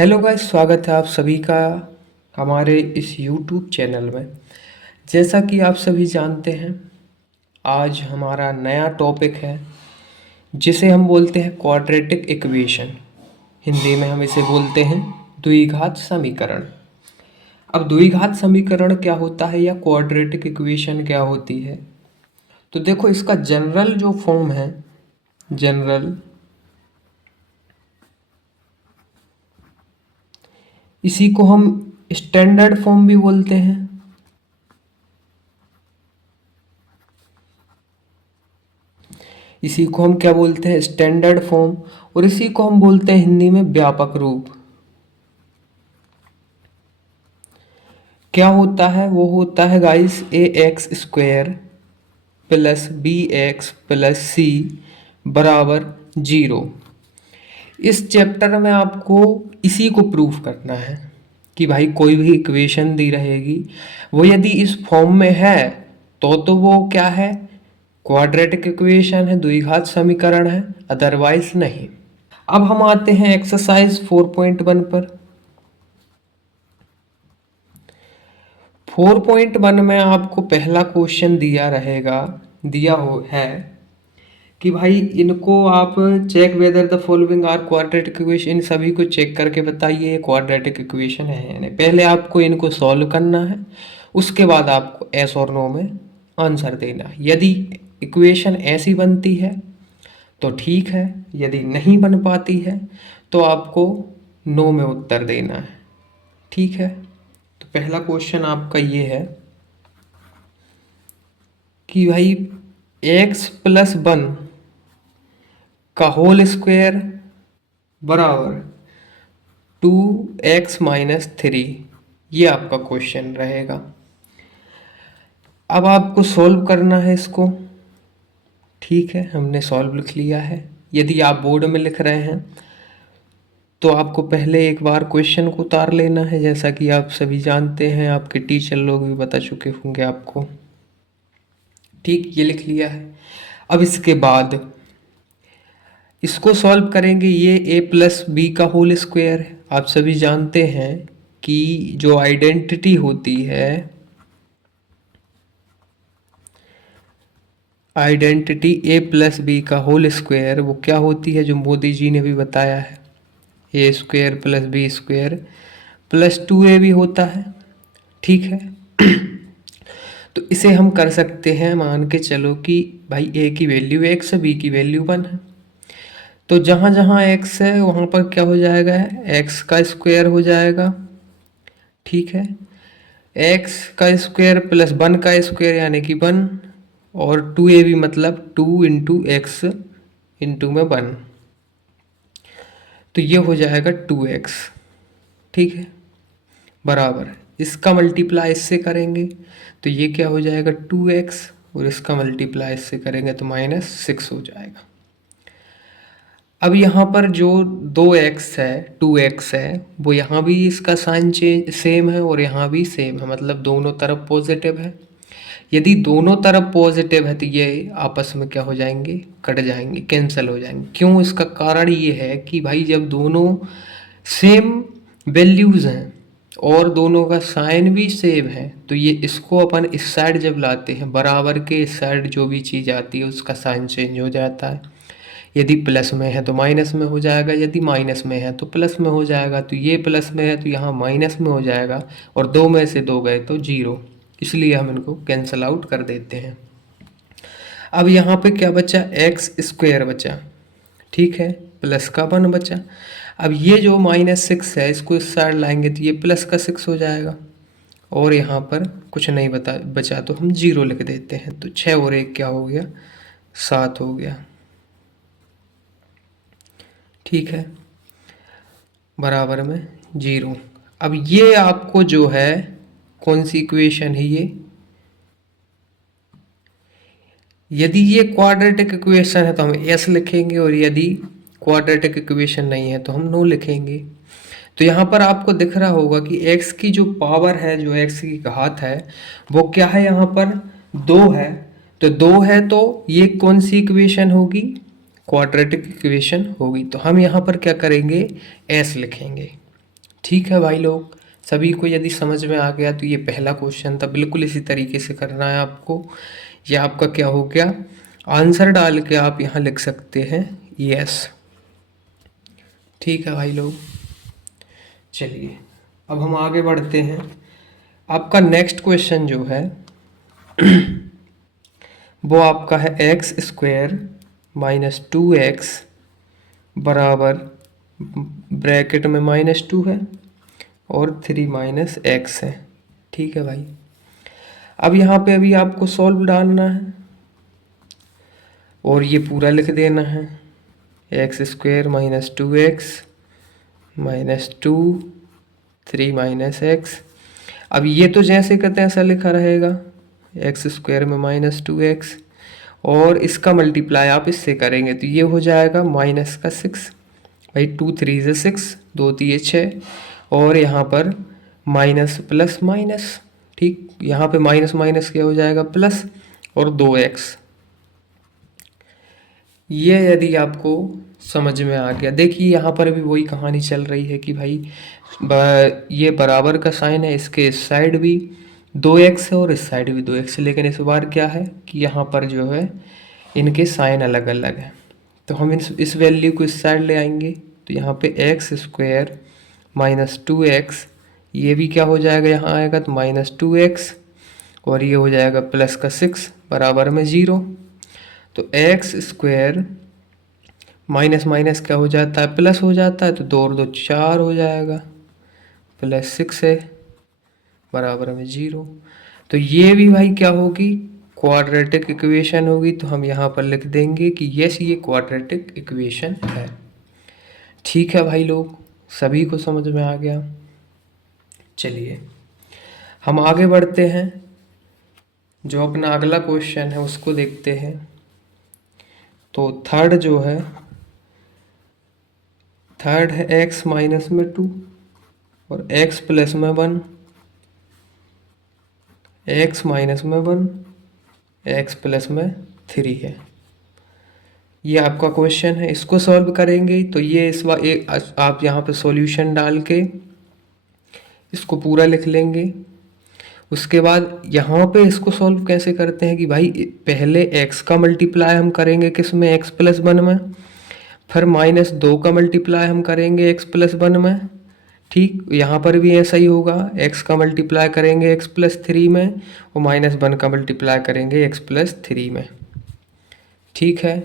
Hello guys, स्वागत है आप सभी का हमारे इस यूट्यूब चैनल में। जैसा कि आप सभी जानते हैं, आज हमारा नया टॉपिक है जिसे हम बोलते हैं क्वाड्रेटिक इक्वेशन। हिंदी में हम इसे बोलते हैं द्विघात समीकरण। अब द्विघात समीकरण क्या होता है या क्वाड्रेटिक इक्वेशन क्या होती है, तो देखो इसका जनरल जो फॉर्म है, जनरल, इसी को हम स्टैंडर्ड फॉर्म भी बोलते हैं। इसी को हम क्या बोलते हैं? Standard form. और इसी को हम बोलते हैं हिंदी में व्यापक रूप। क्या होता है? वो होता है guys A X square plus B X plus C बराबर 0। इस चैप्टर में आपको इसी को प्रूफ करना है कि भाई कोई भी इक्वेशन दी रहेगी, वो यदि इस फॉर्म में है तो वो क्या है? क्वाड्रेटिक इक्वेशन है, द्विघात समीकरण है, अदरवाइज नहीं। अब हम आते हैं एक्सरसाइज 4.1 पर। 4.1 में आपको पहला क्वेश्चन दिया हो है कि भाई इनको आप check whether the following are quadratic equation. इन सभी को चेक करके बताइए क्वाड्रेटिक इक्वेशन है या नहीं। पहले आपको इनको सॉल्व करना है, उसके बाद आपको एस और नो में आंसर देना है। यदि इक्वेशन ऐसी बनती है तो ठीक है, यदि नहीं बन पाती है तो आपको नो में उत्तर देना है। ठीक है, तो पहला क्वेश्चन आपका ये है कि भाई एक्स प्लस 1 का होल स्क्वायर बराबर 2x-3, ये आपका क्वेश्चन रहेगा। अब आपको सॉल्व करना है इसको। ठीक है, हमने सॉल्व लिख लिया है। यदि आप बोर्ड में लिख रहे हैं तो आपको पहले एक बार क्वेश्चन को उतार लेना है, जैसा कि आप सभी जानते हैं, आपके टीचर लोग भी बता चुके होंगे आपको। ठीक, ये लिख लिया है। अब इसके बाद इसको सॉल्व करेंगे। ये a प्लस बी का होल स्क्वायर है। आप सभी जानते हैं कि जो आइडेंटिटी होती है, आइडेंटिटी a प्लस बी का होल स्क्वायर, वो क्या होती है जो मोदी जी ने भी बताया है, A square plus B square plus 2a भी होता है। ठीक है, तो इसे हम कर सकते हैं, मान के चलो कि भाई a की वैल्यू x है, b की वैल्यू 1 है। तो जहाँ जहाँ x है वहाँ पर क्या हो जाएगा? x का स्क्वायर हो जाएगा। ठीक है, x का स्क्वायर प्लस 1 का स्क्वायर यानी कि 1, और 2a भी मतलब 2 इंटू एक्स इंटू में 1, तो ये हो जाएगा 2x। ठीक है, बराबर इसका मल्टीप्लाई इससे करेंगे तो ये क्या हो जाएगा? 2x, और इसका मल्टीप्लाई इससे करेंगे तो -6 हो जाएगा। अब यहाँ पर जो 2x है, 2x है, वो यहाँ भी इसका साइन चेंज सेम है और यहाँ भी सेम है, मतलब दोनों तरफ पॉजिटिव है। यदि दोनों तरफ पॉजिटिव है तो ये आपस में क्या हो जाएंगे? कट जाएंगे, कैंसिल हो जाएंगे। क्यों? इसका कारण ये है कि भाई जब दोनों सेम वैल्यूज़ हैं और दोनों का साइन भी सेम है तो ये इसको अपन इस साइड जब लाते हैं, बराबर के इस साइड जो भी चीज़ आती है उसका साइन चेंज हो जाता है। यदि प्लस में है तो माइनस में हो जाएगा, यदि माइनस में है तो प्लस में हो जाएगा। तो ये प्लस में है तो यहाँ माइनस में हो जाएगा, और दो में से दो गए तो 0, इसलिए हम इनको कैंसिल आउट कर देते हैं। अब यहाँ पे क्या बचा? एक्स स्क्वायर बचा। ठीक है, प्लस का 1 बचा। अब ये जो -6 है इसको इस साइड लाएंगे तो ये प्लस का 6 हो जाएगा, और यहाँ पर कुछ नहीं बचा तो हम 0 लिख देते हैं। तो 6 और 1 क्या हो गया? 7 हो गया। ठीक है, बराबर में 0। अब ये आपको जो है कौन सी इक्वेशन है ये? यदि ये क्वाड्रेटिक इक्वेशन है तो हम एस लिखेंगे, और यदि क्वाड्रेटिक इक्वेशन नहीं है तो हम नो लिखेंगे। तो यहाँ पर आपको दिख रहा होगा कि x की जो पावर है, जो x की घात है, वो क्या है? यहाँ पर 2 है। तो 2 है तो ये कौन सी इक्वेशन होगी? क्वाड्रेटिक इक्वेशन होगी। तो हम यहाँ पर क्या करेंगे? s लिखेंगे। ठीक है भाई लोग, सभी को यदि समझ में आ गया तो ये पहला क्वेश्चन था, बिल्कुल इसी तरीके से करना है आपको। ये आपका क्या हो गया, आंसर डाल के आप यहाँ लिख सकते हैं यस। ठीक है भाई लोग, चलिए अब हम आगे बढ़ते हैं। आपका नेक्स्ट क्वेश्चन जो है वो आपका है एक्स स्क्वायर माइनस 2x बराबर, ब्रैकेट में -2 है और 3 माइनस एक्स है। ठीक है भाई, अब यहाँ पे अभी आपको सॉल्व डालना है और ये पूरा लिख देना है, x square minus 2x -2 3 minus x. अब ये तो जैसे कहते हैं ऐसा लिखा रहेगा, एक्स स्क्वायर में -2x और इसका मल्टीप्लाई आप इससे करेंगे तो ये हो जाएगा माइनस का 6 भाई, 2 3 से 6, 2 3 6 और यहाँ पर माइनस प्लस माइनस। ठीक, यहाँ पे माइनस माइनस क्या हो जाएगा प्लस और 2x। ये यदि आपको समझ में आ गया, देखिए यहाँ पर भी वही कहानी चल रही है कि भाई ये बराबर का साइन है, इसके इस साइड भी 2x है और इस साइड भी 2x है, लेकिन इस बार क्या है कि यहाँ पर जो है इनके साइन अलग अलग है। तो हम इस वैल्यू को इस साइड ले आएंगे तो यहाँ पे एक्स स्क्वायर -2x, ये भी क्या हो जाएगा यहाँ आएगा तो -2x और ये हो जाएगा प्लस का 6 बराबर में 0। तो एक्स स्क्वायर माइनस माइनस क्या हो जाता है प्लस हो जाता है, तो 2 और 2 4 हो जाएगा, प्लस 6 है बराबर में 0। तो ये भी भाई क्या होगी, क्वाड्रेटिक इक्वेशन होगी। तो हम यहाँ पर लिख देंगे कि यस ये क्वाड्रेटिक इक्वेशन है। ठीक है भाई लोग, सभी को समझ में आ गया। चलिए हम आगे बढ़ते हैं, जो अपना अगला क्वेश्चन है उसको देखते हैं। तो थर्ड जो है, थर्ड है x माइनस में 2 और x प्लस में 1, x माइनस में 1, x प्लस में 3 है। ये आपका क्वेश्चन है, इसको सॉल्व करेंगे तो ये इस बार आप यहाँ पे सॉल्यूशन डाल के इसको पूरा लिख लेंगे। उसके बाद यहाँ पे इसको सॉल्व कैसे करते हैं कि भाई पहले x का मल्टीप्लाई हम करेंगे किस में, x प्लस 1 में, फिर -2 का मल्टीप्लाई हम करेंगे x प्लस 1 में। ठीक, यहाँ पर भी ऐसा ही होगा, x का मल्टीप्लाई करेंगे x प्लस 3 में और -1 का मल्टीप्लाई करेंगे x प्लस 3 में। ठीक है,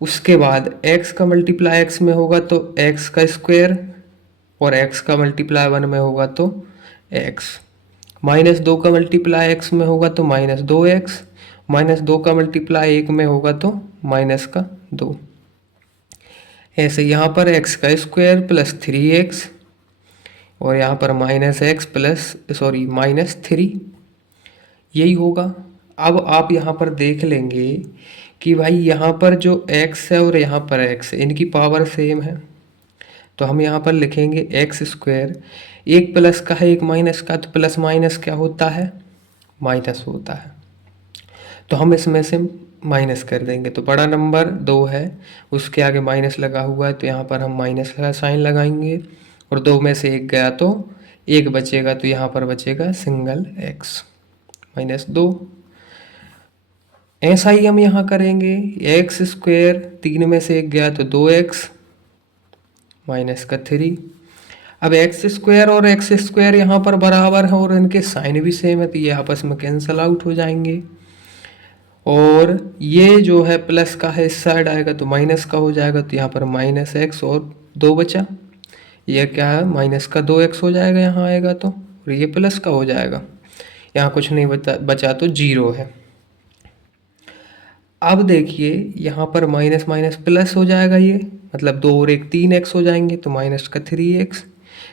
उसके बाद x का मल्टीप्लाई x में होगा तो x का स्क्वायर और x का मल्टीप्लाई 1 में होगा तो x, -2 का मल्टीप्लाई x में होगा तो -2x, -2 का मल्टीप्लाई 1 में होगा तो -2। ऐसे यहाँ पर x का स्क्वायर प्लस 3x और यहाँ पर -x प्लस -3, यही होगा। अब आप यहाँ पर देख लेंगे कि भाई यहाँ पर जो x है और यहाँ पर x है, इनकी पावर सेम है। तो हम यहाँ पर लिखेंगे एक्स स्क्वायर, एक प्लस का है एक माइनस का, तो प्लस माइनस क्या होता है, माइनस होता है। तो हम इसमें से माइनस कर देंगे, तो बड़ा नंबर 2 है, उसके आगे माइनस लगा हुआ है तो यहाँ पर हम माइनस का साइन लगाएंगे और 2 में से 1 गया तो 1 बचेगा, तो यहाँ पर बचेगा सिंगल x -2। ऐसा ही हम यहाँ करेंगे, एक्स स्क्वायर 3 में से 1 गया तो 2x -3। अब एक्स स्क्वायर और एक्स स्क्वायर यहाँ पर बराबर है और इनके साइन भी सेम है तो ये आपस में कैंसिल आउट हो जाएंगे। और ये जो है प्लस का है, इस साइड आएगा तो माइनस का हो जाएगा, तो यहाँ पर -x और 2 बचा, ये क्या है -2x हो जाएगा यहाँ आएगा तो, और ये प्लस का हो जाएगा, यहाँ कुछ नहीं बचा तो 0 है। अब देखिए यहाँ पर माइनस माइनस प्लस हो जाएगा, ये मतलब 2 और 1 3x हो जाएंगे तो -3x।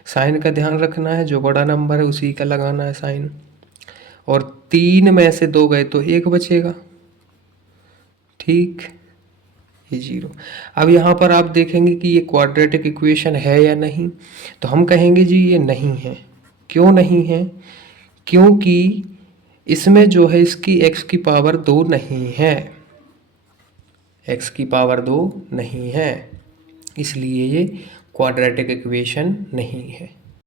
साइन का ध्यान रखना है, जो बड़ा नंबर है उसी का लगाना है साइन। और 3 में से 2 गए तो 1 बचेगा। ठीक, ये 0। अब यहाँ पर आप देखेंगे कि ये क्वाड्रेटिक इक्वेशन है या नहीं, तो हम कहेंगे जी ये नहीं है। क्यों नहीं है, क्योंकि इसमें जो है इसकी x की पावर 2 नहीं है, x की पावर 2 नहीं है, इसलिए ये क्वाड्रेटिक इक्वेशन नहीं है।